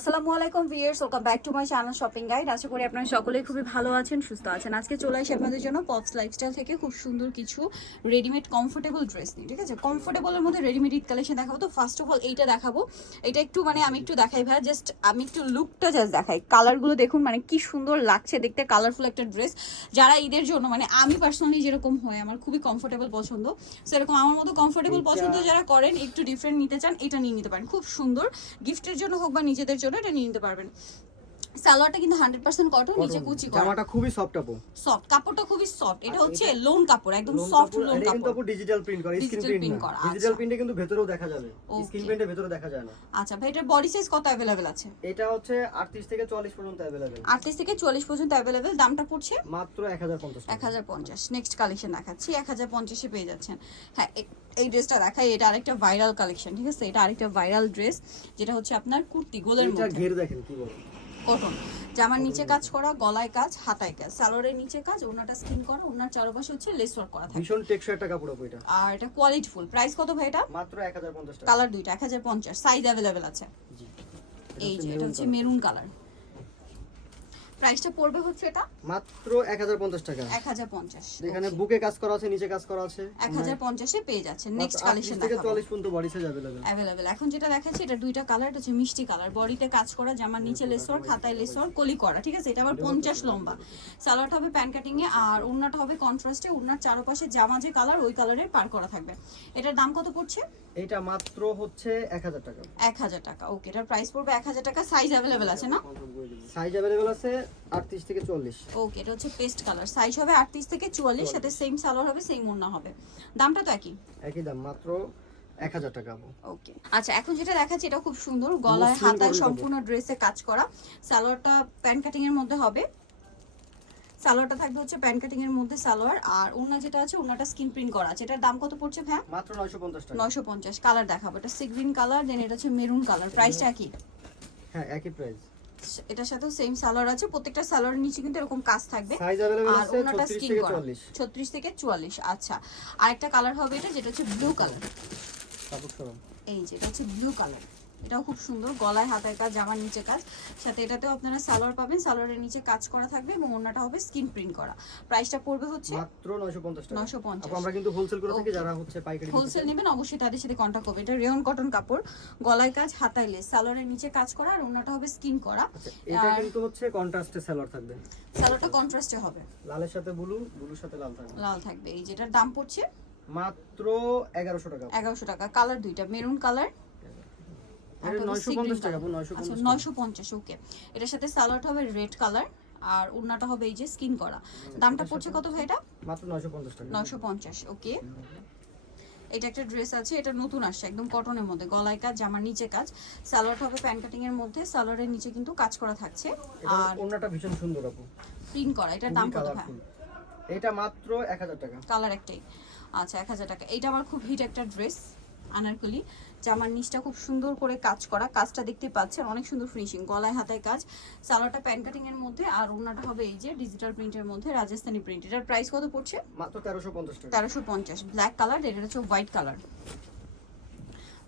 আসসালামু আলাইকুম viewers welcome back to my channel shopping guide. আশা করি আপনারা সকলেই খুবই ভালো আছেন সুস্থ আছেন। আজকে চলে আসি আপনাদের জন্য পপস লাইফস্টাইল থেকে খুব সুন্দর কিছু রেডিমেড কমফোর্টেবল ড্রেস নিই ঠিক আছে? কমফোর্টেবলের মধ্যে রেডিমেড ঈদ কালেকশন দেখাবো। তো ফার্স্ট অফ অল এইটা দেখাবো। এটা একটু মানে আমি একটু দেখাই ভাই জাস্ট আমি একটু লুকটা জাস্ট দেখাই। কালারগুলো দেখুন মানে কি সুন্দর লাগছে দেখতে কালারফুল একটা ড্রেস যারা ঈদের জন্য মানে আমি পার্সোনালি যেরকম হয় আমার খুবই কমফোর্টেবল পছন্দ। সেরকম আমার মতো কমফোর্টেবল পছন্দ যারা করেন একটু ডিফারেন্ট নিতে চান এটা নিয়ে নিতে পারেন। খুব সুন্দর। গিফটের জন্য হোক বা নিজেদের জন্য এটা নিয়ে নিতে পারবেন। সালোয়ারটা কিন্তু হান্ড্রেড পার্সেন্ট কটন নিচে কুচি করা জামাটা খুবই সফট আপু সফট কাপড়টা খুবই সফট এটা হচ্ছে লোন কাপড় একদম লোন সফট কাপড়, লোন এটা কিন্তু কাপড় আপু ডিজিটাল প্রিন্ট করা স্ক্রিন Digital print প্রিন্ট করা, করা ডিজিটাল আচ্ছা। প্রিন্টে কিন্তু ভেতরেও দেখা যাবে Okay. স্ক্রিন প্রিন্টে ভেতরে দেখা যায় না আচ্ছা ভাই এটার বডি সাইজ কত অ্যাভেলেবেল আছে এটা হচ্ছে 38 থেকে 44 পর্যন্ত अवेलेबल আটত্রিশ থেকে চুয়াল্লিশ পর্যন্ত অ্যাভেলেবেল দামটা পড়ছে মাত্র 1050 এক হাজার পঞ্চাশ নেক্সট কালেকশন দেখাচ্ছি এক হাজার পঞ্চাশে পেয়ে যাচ্ছেন হ্যাঁ এ- এই ড্রেসটা দেখাই এটা আরেকটা ভাইরাল কালেকশন ঠিক আছে এটা আরেকটা ভাইরাল ড্রেস যেটা হচ্ছে আপনার কুর্তি গোলের এটা মধ্যে ঘের দেখেন কি বল কটন জামার নিচে কাজ করা গলায় কাজ হাতায় কাজ। সালোয়ারের নিচে কাজ ওনাটা স্কিন করা ওনার চারপাশে হচ্ছে লেস ওয়ার্ক করা থাকে। ভীষণ টেকসই একটা কাপড় এটা। আর এটা কোয়ালিটি ফুল প্রাইস কত ভাই এটা? মাত্র 1050 টাকা। কালার দুইটা এক হাজার পঞ্চাশ। সাইজ अवेलेबल আছে। জি। এই যে এটা হচ্ছে মেরুন কালার প্রাইসটা পড়বে হচ্ছে এটা মাত্র 1050 টাকা এক হাজার পঞ্চাশ এখানে বুকে কাজ করা আছে নিচে কাজ করা আছে এক হাজার পঞ্চাশে পেয়ে যাচ্ছেন নেক্সট মাত্র কালেকশন 38 থেকে দেখাবো 44 পর্যন্ত বডি সাইজ अवेलेबल অ্যাভেলেবেল এখন যেটা দেখাচ্ছি এটা দুইটা কালার এটা হচ্ছে মিষ্টি কালার বডিতে কাজ করা জামার নিচে লেসর খাতায় লেসর কলি করা ঠিক আছে এটা আবার পঞ্চাশ লম্বা সালোয়ারটা হবে প্যান কাটিং এ আর ওড়নাটা হবে কন্ট্রাস্টে ওড়নার চারপাশে জামা যে কালার ওই কালারের পার করা থাকবে এটার দাম কত পড়ছে এটা মাত্র হচ্ছে 1000 টাকা এক হাজার টাকা ওকে এটার প্রাইস পড়বে এক হাজার টাকা সাইজ অ্যাভেলেবেল আছে না সাইজ अवेलेबल আছে 38 থেকে 40 ওকে এটা হচ্ছে পেস্ট কালার সাইজ হবে আটত্রিশ থেকে চুয়াল্লিশ সাথে সেম সালোয়ার হবে সেম ওড়না হবে। দামটা তো একই? একই দাম মাত্র 1000 টাকা ওকে আচ্ছা এখন যেটা দেখাচ্ছি এটা খুব সুন্দর গলায় হাতায় সম্পূর্ণ ড্রেসে কাজ করা। সালোয়ারটা প্যান্ট কাটিং এর মধ্যে হবে। সালোয়ারটা থাকবে হচ্ছে প্যান্ট কাটিং এর মধ্যে সালোয়ার আর ওড়না যেটা আছে ওড়নাটা স্কিন প্রিন্ট করা আছে। এটার দাম কত পড়ছে ভ্যা মাত্র 950 টাকা। নয়শো পঞ্চাশ। কালার দেখাবো। এটা সি গ্রিন কালার দেন এটা হচ্ছে মেরুন কালার প্রাইসটা কি হ্যাঁ একই প্রাইস এটার সাথেও সেম সালোয়ার আছে প্রত্যেকটা সালোয়ারের নিচে কিন্তু এরকম কাজ থাকবে। আর ওনাটা স্কিন করা 36 থেকে 44 আচ্ছা। আরেকটা কালার হবে এটা যেটা হচ্ছে ব্লু কালার এই যে এটা হচ্ছে ব্লু কালার এটাও খুব সুন্দর গলায় হাতের কাজ জামার নিচে কাজ। সাথে এটাতেও আপনারা সালোয়ার পাবেন সালোয়ারের নিচে কাজ করা থাকবে এবং ওনাটা হবে স্কিন প্রিন্ট করা। প্রাইসটা পড়বে হচ্ছে মাত্র 950 টাকা। 950 আপু আমরা কিন্তু হোলসেল করে থাকি যারা হচ্ছে পাইকারি হোলসেল নেবেন অবশ্যই তাদের সাথে কন্ট্যাক্ট করবে এটা রেয়ন কটন কাপড় গলায় কাজ হাতায় লেস সালোয়ারের নিচে কাজ করা আর ওনাটা হবে স্কিন করা। আচ্ছা এটা কিন্তু হচ্ছে কন্ট্রাস্টে সালোয়ার থাকবে। সালোয়ারটা কন্ট্রাস্টে হবে। লালের সাথে ব্লু ব্লুর সাথে লাল থাকবে। লাল থাকবে। এই যেটার দাম পড়ছে? মাত্র 1100 টাকা। এগারোশো টাকা। কালার দুইটা মেরুন কালার এটা 950 টাকা আপু 950 আচ্ছা টাকা। নয়শো পঞ্চাশ ওকে এটার সাথে সালোয়ারটা হবে রেড কালার আর ওড়নাটা হবে এই যে স্কিন করা। দামটা পড়ছে কত ভাই এটা? মাত্র 950 টাকা। নয়শো পঞ্চাশ ওকে এটা একটা ড্রেস আছে এটা নতুন আসছে একদম কটনের মধ্যে গলায় কাজ জামার নিচে কাজ। সালোয়ারটা হবে প্যান্ট কাটিং এর মধ্যে সালোয়ারের নিচে কিন্তু কাজ করা থাকছে। আর ওন্নাটা ভীষণ সুন্দর আপু। প্রিন্ট করা এটার দাম কত ভাই? এটা মাত্র 1000 টাকা। কালার একটাই। আচ্ছা এক হাজার টাকা। এটা আমার খুব হিট একটা ড্রেস আনারকলি জামার নিচটা খুব সুন্দর করে কাজ করা। কাজটা দেখতে পাচ্ছেন অনেক সুন্দর ফিনিশিং গলায় হাতায় কাজ। সালোয়ারটা প্যান কাটিং এর মধ্যে আর ওড়নাটা হবে এই যে ডিজিটাল প্রিন্টের মধ্যে রাজস্থানি প্রিন্ট এটার প্রাইস কত পড়ছে? মাত্র 1350 টাকা। তেরোশো পঞ্চাশ ব্ল্যাক কালার এটা হচ্ছে হোয়াইট কালার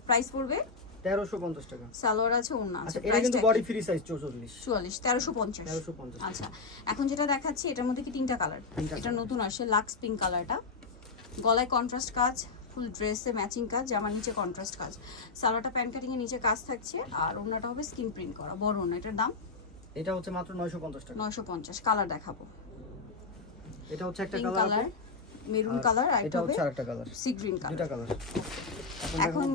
প্রাইস পড়বে? 1350 টাকা। সালোয়ার আছে ওড়না আছে আচ্ছা এটা কিন্তু বডি ফ্রি সাইজ 44 চুয়াল্লিশ তেরোশো পঞ্চাশ। 1350 আচ্ছা এখন যেটা দেখাচ্ছি এটার মধ্যে কি তিনটা কালার এটা নতুন আসে লাক্স পিঙ্ক কালারটা গলায় কন্ট্রাস্ট কাজ ফুল ড্রেসে ম্যাচিং কাজ জামার নিচে কন্ট্রাস্ট কাজ। সালোয়ারটা প্যান্ট কাটিং এর নিচে কাজ থাকছে আর ওড়নাটা হবে স্কিন প্রিন্ট করা বড় ওড়না। এটার দাম? এটা হচ্ছে মাত্র 950 টাকা। নয়শো পঞ্চাশ কালার দেখাবো। এটা হচ্ছে একটা কালার মেরুন কালার আর এটা হচ্ছে আরেকটা কালার সি গ্রিন কালার দুটা কালার এখন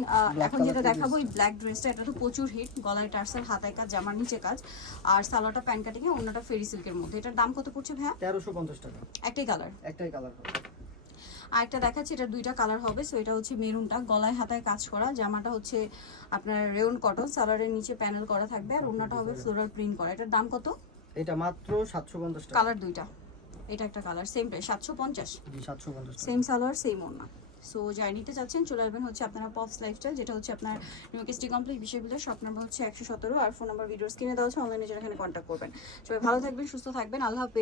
এখন যেটা দেখাবো এই ব্ল্যাক ড্রেসটা এটা তো প্রচুর হিট গলায় টার্সাল হাতায় কাজ জামার নিচে কাজ। আর সালোয়ারটা প্যান্ট কাটিং এ ওড়নাটা ফেরি সিল্কের মধ্যে। এটার দাম কত পড়ছে ভাইয়া? 1350 টাকা। একটাই কালার একটাই কালার আর একটা দেখাচ্ছি এটা দুইটা কালার হবে সো এটা হচ্ছে মেরুনটা। গলায় হাতায় কাজ করা জামাটা হচ্ছে আপনার রেউন কটন সালোয়ারের নিচে প্যানেল করা থাকবে আর ওড়নাটা হবে ফ্লোরাল প্রিন্ট করা। এটার দাম কত? এটা মাত্র 750 টাকা। কালার দুইটা। এটা একটা কালার সেম প্রাইস সাতশো পঞ্চাশ। জি 750 টাকা। সেম সালোয়ার সেম ওড়না। সো যাই নিতে চাচ্ছেন চলে আসবেন হচ্ছে আপনারা পপস লাইফস্টাইল যেটা হচ্ছে আপনার নিউকেস্টি কমপ্লিট বিষয়গুলো শপ নাম্বার হচ্ছে একশো সতেরো আর ফোন নাম্বার ভিডিওস কিনে দেওয়া হচ্ছে অনলাইনে যেখানে কন্ট্যাক্ট করবেন। সবাই ভালো থাকবেন সুস্থ থাকবেন আল্লাহ হাফেজ।